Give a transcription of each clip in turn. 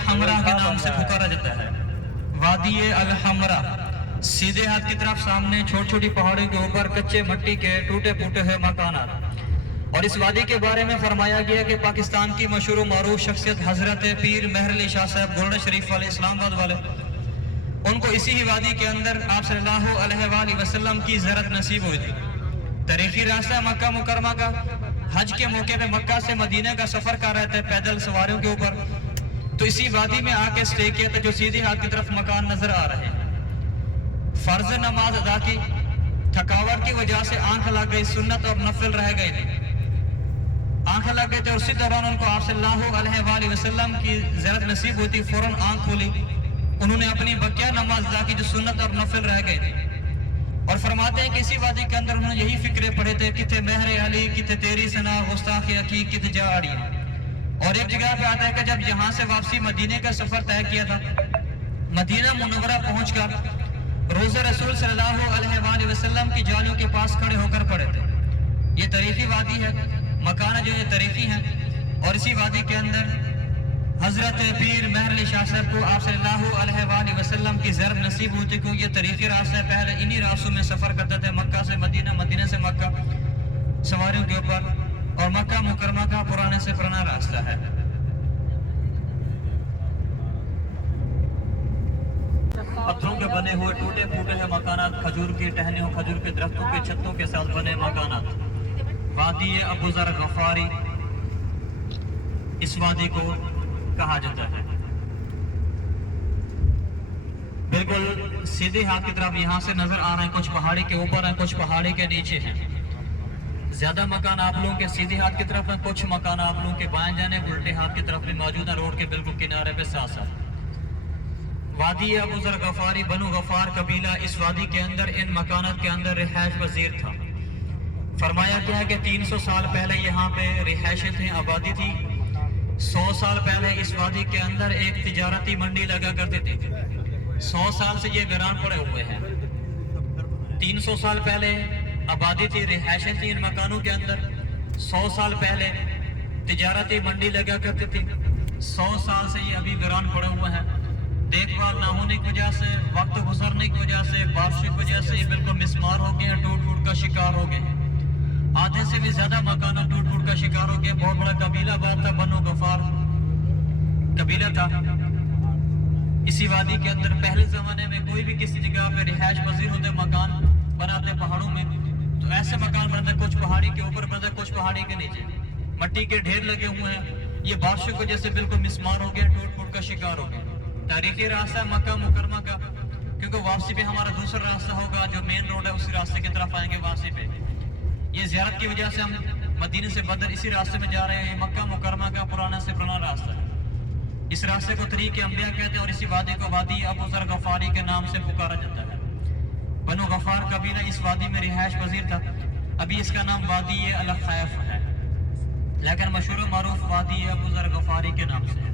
الحمرا کے نام سے پکارا جاتا ہے. وادی الحمرا سیدھے ہاتھ کی طرف سامنے چھوٹی چھوٹی پہاڑیوں کے اوپر کچے مٹی کے ٹوٹے پھوٹے ہوئے مکانات. اور اس وادی کے بارے میں فرمایا گیا کہ پاکستان کی مشہور و معروف شخصیت حضرت پیر مہر علی شاہ صاحب گولڈن شریف والے اسلام آباد والے، ان کو اسی ہی وادی کے اندر آپ صلی اللہ علیہ وآلہ وسلم کی زیارت نصیب ہوئی تھی. تاریخی راستہ مکہ مکرمہ کا، حج کے موقع پہ مکہ سے مدینہ کا سفر کر رہے تھے پیدل سواریوں کے اوپر، تو اسی وادی میں آ کے سٹے کیا تھا جو سیدھے ہاتھ کی طرف مکان نظر آ رہے ہیں. فرض نماز ادا کی، تھکاوٹ کی وجہ سے آنکھ لگ گئی، سنت اور نفل رہ گئے تھے، آنکھ لگ گئے تھے، اور اسی دوران ان کو آپ صلی اللہ علیہ وآلہ وسلم کی زیارت نصیب ہوئی تھی. فوراً آنکھ کھولی، انہوں نے اپنی بقیہ نماز ادا کی جو سنت اور نفل رہ گئے تھے. اور فرماتے ہیں کہ اسی وادی کے اندر انہوں نے یہی فکرے پڑھے تھے، کتھے مہر علی، کتھے تیری سنا گستاخ اکی، کتھے جا آڑی. اور ایک جگہ پہ آتا ہے کہ جب یہاں سے واپسی مدینے کا سفر طے کیا تھا، مدینہ منورہ پہنچ کر روزہ رسول صلی اللہ علیہ وآلہ وسلم کی جالوں کے پاس کھڑے ہو کر پڑے تھے. یہ تاریخی وادی ہے، مکان جو یہ تاریخی ہیں. اور اسی وادی کے اندر حضرت پیر مہر علی شاہ صاحب کو آپ صلی اللہ علیہ وآلہ وسلم کی زیارت نصیب ہوتی، کیونکہ یہ تاریخی راستہ ہے. پہلے انہی راستوں میں سفر کرتے تھے، مکہ سے مدینہ، مدینہ سے مکہ سواریوں کے اوپر. اور مکہ مکرمہ کا پرانے سے پرانا راستہ ہے. پتھروں کے بنے ہوئے ٹوٹے پھوٹے ہوئے مکانات، کھجور کی ٹہنیوں، کھجور کے درختوں کے چھتوں کے ساتھ بنے مکانات. وادی ابو ذر غفاری اس وادی کو کہا جاتا ہے. بالکل سیدھے ہاتھ کی طرف یہاں سے نظر آ رہے ہیں، کچھ پہاڑی کے اوپر ہیں، کچھ پہاڑی کے نیچے ہیں. زیادہ مکان آپ لوگوں کے سیدھے ہاتھ کی طرف ہیں، کچھ مکان آپ لوگوں کے بائیں جانب الٹے ہاتھ کی طرف بھی موجود ہیں، روڈ کے بالکل کنارے پہ ساتھ ساتھ. وادی ابو ذر غفاری، بنو غفار قبیلہ اس وادی کے اندر ان مکانات کے اندر رہائش پذیر تھا. فرمایا گیا ہے کہ 300 سال پہلے یہاں پہ رہائشیں تھیں، آبادی تھی. 100 سال پہلے اس وادی کے اندر ایک تجارتی منڈی لگا کرتی تھی. 100 سال سے یہ ویران پڑے ہوئے ہیں. 300 سال پہلے آبادی تھی، رہائشیں تھیں ان مکانوں کے اندر. 100 سال پہلے تجارتی منڈی لگا کرتی تھی. 100 سال سے یہ ابھی ویران پڑے ہوئے ہیں. دیکھ بھال نہ ہونے کی وجہ سے، وقت گزرنے کی وجہ سے، بارش کی وجہ سے یہ بالکل مسمار ہو گئے ہیں، ٹوٹ پھوٹ کا شکار ہو گئے ہیں. آدھے سے بھی زیادہ مکانوں ٹوٹ پھوٹ کا شکار ہو گئے. بہت بڑا قبیلہ بات تھا، بنو غفار قبیلہ تھا اسی وادی کے اندر. پہلے زمانے میں کوئی بھی کسی جگہ پہ رہائش پذیر ہوتے، مکان بناتے پہاڑوں میں، تو ایسے مکان بناتے کچھ پہاڑی کے اوپر بناتے، کچھ پہاڑی کے نیچے. مٹی کے ڈھیر لگے ہوئے ہیں، یہ بارشوں کی وجہ سے بالکل مسمار ہو گئے، ٹوٹ پھوٹ کا شکار ہو گئے. تاریخی راستہ ہے مکہ مکرمہ کا، کیونکہ واپسی پہ ہمارا دوسرا راستہ ہوگا جو مین روڈ ہے، اسی راستے کی طرف آئیں گے واپسی پہ. یہ زیارت کی وجہ سے ہم مدینہ سے بدر اسی راستے میں جا رہے ہیں. یہ مکہ مکرمہ کا پرانا سے پرانا راستہ ہے. اس راستے کو طریق انبیاء کہتے ہیں، اور اسی وادی کو وادی ابو ذر غفاری کے نام سے پکارا جاتا ہے. بنو غفار قبیلہ اس وادی میں رہائش پذیر تھا. ابھی اس کا نام وادی الخیف ہے، لیکن مشہور و معروف وادی ابو ذر غفاری کے نام سے ہے.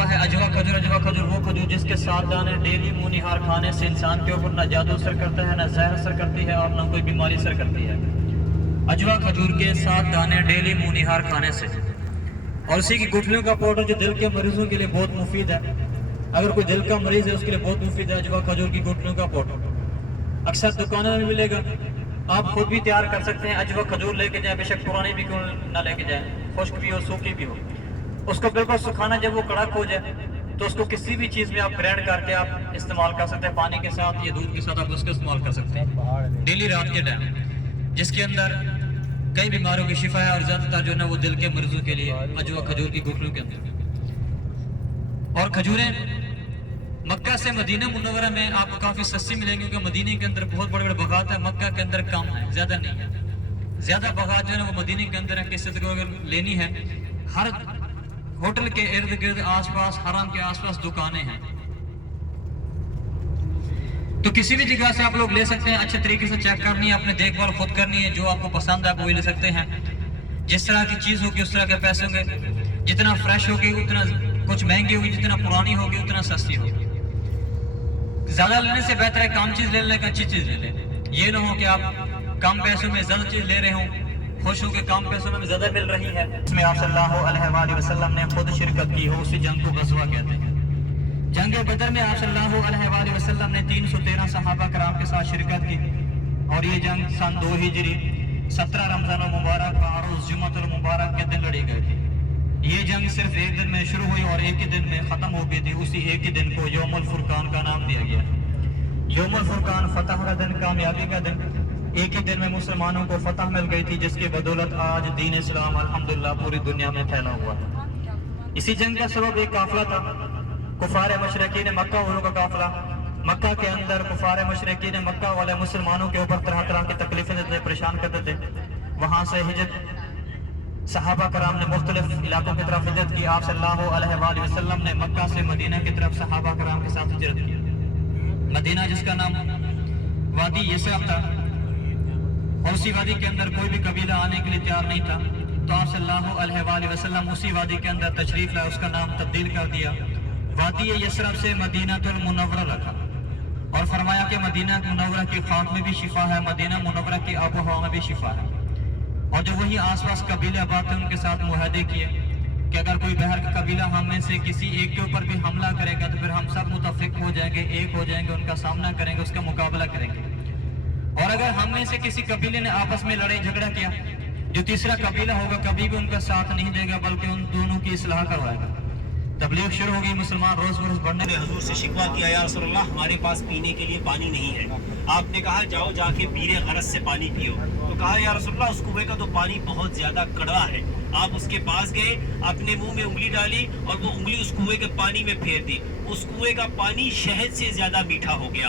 اجوا کھجور، اجوا کھجور وہ کھجور جس کے 7 دانے ڈیلی منہ نہار کھانے سے انسان کے اوپر نہ جادو اثر کرتا ہے، نہ زہر اثر کرتی ہے، اور نہ کوئی بیماری اثر کرتی ہے. اجوا کھجور کے 7 دانے ڈیلی منہ نہار کھانے سے. اور اسی کی گٹھلیوں کا پاؤڈر جو دل کے مریضوں کے لیے بہت مفید ہے. اگر کوئی دل کا مریض ہے اس کے لیے بہت مفید ہے اجوا کھجور کی گٹھلیوں کا پاؤڈر. اکثر دکانوں میں ملے گا، آپ خود بھی تیار کر سکتے ہیں. اجوا کھجور لے کے جائیں، بے شک پرانی بھی کیوں نہ لے کے جائیں، خشک بھی ہو سوکھی بھی ہو. اس کو بالکل سکھانا، جب وہ کڑک ہو جائے تو اس کو کسی بھی چیز میں آپ گرینڈ کر کے آپ استعمال کر سکتے ہیں. پانی کے ساتھ یا دودھ کے ساتھ آپ اس کو استعمال کر سکتے ہیں ڈیلی رات کے ٹائم، جس کے اندر کئی بیماریوں کی شفا ہے. اور زیادہ تر جو ہے نا وہ دل کے مریضوں کے لیے اجوا کھجور کی گٹھلیوں کے اندر. اور کھجوریں مکہ سے مدینہ منورہ میں آپ کو کافی سستی ملیں گی، کیونکہ مدینہ کے اندر بہت بڑے بڑے باغات ہیں، مکہ کے اندر کم ہے، زیادہ نہیں ہے. زیادہ باغات جو ہے نا وہ مدینہ کے اندر ہیں. کسی کو اگر لینی ہے، ہر ہوٹل کے ارد گرد آس پاس، حرم کے آس پاس دکانیں ہیں، تو کسی بھی جگہ سے آپ لوگ لے سکتے ہیں. اچھے طریقے سے چیک کرنی ہے، اپنے دیکھ بھال خود کرنی ہے. جو آپ کو پسند ہے آپ وہی لے سکتے ہیں. جس طرح کی چیز ہوگی اس طرح کے پیسے ہوں گے. جتنا فریش ہوگی اتنا کچھ مہنگی ہوگی، جتنا پرانی ہوگی اتنا سستی ہوگی. زیادہ لینے سے بہتر ہے کم چیز لے لیں، اچھی چیز لے لیں. یہ نہ ہو کہ آپ کم پیسوں میں زیادہ چیز لے رہے ہوں خوشوں کے کام پیسوں میں زیادہ مل رہی ہے، اس میں آپ صلی اللہ علیہ وآلہ وسلم نے خود شرکت کی ہو، اسی جنگ کو غزوہ کہتے ہیں۔ جنگ بدر میں آپ صلی اللہ علیہ وآلہ وسلم نے 313 صحابہ کرام کے ساتھ شرکت کی، اور یہ جنگ سن 2 ہجری 17 رمضان المبارک عروض جمعۃ المبارک کے دن لڑی گئی تھی۔ یہ جنگ صرف ایک دن میں شروع ہوئی اور ایک ہی دن میں ختم ہو گئی تھی، اسی ایک ہی دن کو یوم الفرقان کا نام دیا گیا۔ یوم الفرقان فتح کا دن، کامیابی کا دن، ایک ہی دن میں مسلمانوں کو فتح مل گئی تھی، جس کی بدولت آج دین اسلام الحمدللہ پوری دنیا میں پھیلا ہوا ہے۔ اسی جنگ کا سبب ایک قافلہ تھا، کفار مشرکین مکہ والوں کا قافلہ۔ مکہ کے اندر کفار مشرکین مکہ والے مسلمانوں کے اوپر طرح طرح کی تکلیفیں دیتے تھے، پریشان کرتے تھے۔ وہاں سے ہجرت صحابہ کرام نے مختلف علاقوں کی طرف ہجرت کی۔ آپ صلی اللہ علیہ وآلہ وسلم نے مکہ سے مدینہ کی طرف صحابہ کرام کے ساتھ ہجرت کی۔ مدینہ جس کا نام وادی یثرب تھا، اور اسی وادی کے اندر کوئی بھی قبیلہ آنے کے لیے تیار نہیں تھا، تو آپ صلی اللہ علیہ وآلہ وسلم اسی وادی کے اندر تشریف لائے، اس کا نام تبدیل کر دیا، وادی یثرب سے مدینہ المنورہ رکھا، اور فرمایا کہ مدینہ منورہ کی خاک میں بھی شفا ہے، مدینہ منورہ کی آب و ہوا میں بھی شفا ہے۔ اور جو وہی آس پاس قبیلے آباد تھے، ان کے ساتھ معاہدے کیے کہ اگر کوئی بہر کا قبیلہ ہم میں سے کسی ایک کے اوپر بھی حملہ کرے گا تو پھر ہم سب متفق ہو جائیں گے، ایک ہو جائیں گے، ان کا سامنا کریں گے، اس کا مقابلہ کریں گے۔ اور اگر ہم میں سے کسی قبیلے نے آپس میں لڑائی جھگڑا کیا، جو تیسرا قبیلہ ہوگا کبھی بھی ان کا ساتھ نہیں دے گا، بلکہ ان دونوں کی اصلاح کروائے گا۔ تبلیغ شروع ہوگی، مسلمان روز بروز بڑھنے۔ حضور سے شکوہ کیا، یا رسول اللہ ہمارے پاس پینے کے لیے پانی نہیں ہے۔ آپ نے کہا جاؤ جا کے بیر غرض سے پانی پیو۔ تو کہا یا رسول اللہ اس کنویں کا تو پانی بہت زیادہ کڑوا ہے۔ آپ اس کے پاس گئے، اپنے منہ میں انگلی ڈالی اور وہ انگلی اس کنویں کے پانی میں پھیر دی، اس کنویں کا پانی شہد سے زیادہ میٹھا ہو گیا۔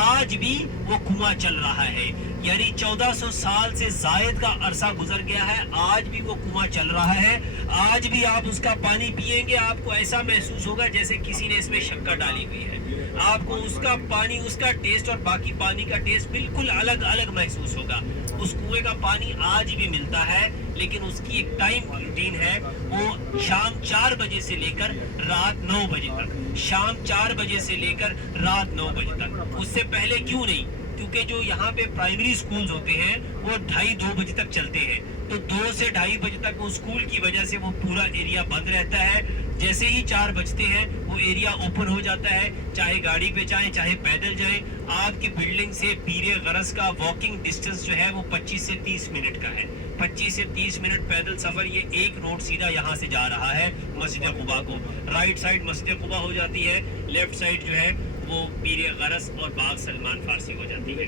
آج بھی وہ کنواں چل رہا ہے، یعنی 1400 سال سے زائد کا عرصہ گزر گیا ہے، آج بھی وہ کنواں چل رہا ہے۔ آج بھی آپ اس کا پانی پیئیں گے، آپ کو ایسا محسوس ہوگا جیسے کسی نے اس میں شکر ڈالی ہوئی ہے۔ آپ کو اس کا پانی، اس کا ٹیسٹ اور باقی پانی کا ٹیسٹ بالکل الگ الگ محسوس ہوگا۔ اس کنویں کا پانی آج بھی ملتا ہے، لیکن اس کی ایک ٹائم روٹین ہے، وہ شام 4 بجے سے لے کر رات 9 بجے تک، شام 4 بجے سے لے کر رات 9 بجے تک۔ اس سے پہلے کیوں نہیں؟ کیونکہ جو یہاں پہ پرائمری سکولز ہوتے ہیں وہ 2:30 بجے تک چلتے ہیں، تو 2 سے 2:30 بجے تک وہ سکول کی وجہ سے وہ پورا ایریا بند رہتا ہے۔ جیسے ہی 4 بجتے ہیں وہ ایریا اوپن ہو جاتا ہے، چاہے گاڑی پہ جائیں چاہے پیدل جائیں۔ آپ کی بلڈنگ سے بیر غرض کا واکنگ ڈسٹنس جو ہے وہ 25 سے 30 منٹ کا ہے، 25 سے 30 منٹ پیدل سفر۔ یہ ایک روڈ سیدھا یہاں سے جا رہا ہے مسجد قباء کو، رائٹ سائڈ مسجد قباء ہو جاتی ہے، لیفٹ سائڈ جو ہے وہ بیر غرض اور باغ سلمان فارسی ہو جاتی ہے۔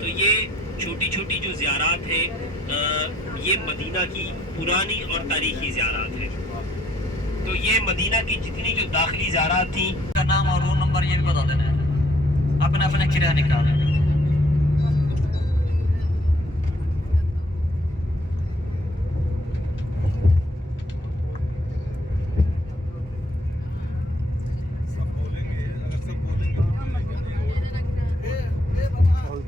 تو یہ چھوٹی چھوٹی جو زیارات ہیں، یہ مدینہ کی پرانی اور تاریخی زیارات ہیں۔ تو یہ مدینہ کی جتنی جو داخلی زیارات تھیں، کا نام اور رول نمبر یہ بھی بتا دینا ہے، اپنا اپنا کرایہ نکالیں۔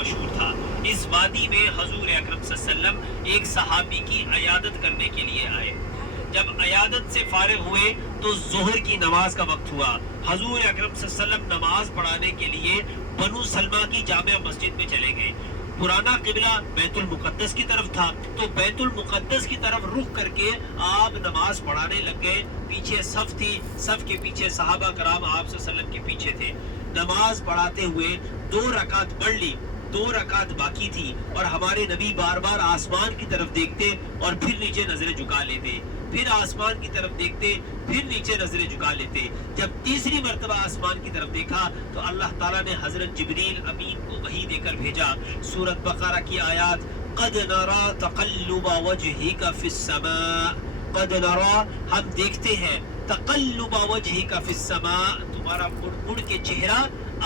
مشہور تھا۔ اس وادی میں حضور اکرم صلی اللہ علیہ وسلم ایک صحابی کی عیادت کرنے کے لیے آئے۔ جب عیادت سے فارغ ہوئے تو ظہر کی نماز کا وقت ہوا۔ حضور اکرم صلی اللہ علیہ وسلم نماز پڑھانے کے لیے بنو سلمہ کی جامع مسجد میں چلے گئے۔ پرانا قبلہ بیت المقدس کی طرف تھا، تو بیت المقدس کی طرف رخ کر کے آپ نماز پڑھانے لگ گئے۔ پیچھے صف تھی، صف کے پیچھے صحابہ کرام آپ صلی اللہ علیہ وسلم کے پیچھے تھے۔ نماز پڑھاتے ہوئے 2 رکعت پڑھ لی، 2 رکعت باقی تھی، اور ہمارے نبی بار بار آسمان کی طرف دیکھتے اور پھر نیچے نظریں جھکا لیتے، پھر آسمان کی طرف دیکھتے پھر نیچے نظریں جھکا لیتے۔ جب تیسری مرتبہ آسمان کی طرف دیکھا تو اللہ تعالیٰ نے حضرت جبریل امین کو وحی دے کر بھیجا۔ سورۃ بقرہ کی آیات، قد نرى تقلب وجهك في السماء، قد نرى ہم دیکھتے ہیں، تقلب وجهك في السماء تمہارا مڑ کے چہرہ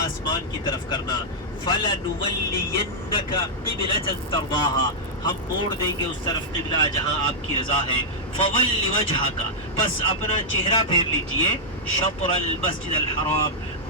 آسمان کی طرف کرنا، فَلَنُوَلِّيَنَّكَ قِبْلَةً تَرْضَاهَا ہم موڑ دیں گے اس طرف قبلہ جہاں آپ کی رضا ہے، فَوَلِّ وَجْهَكَ بس اپنا چہرہ پھیر لیجئے، شطر المسجد الحرام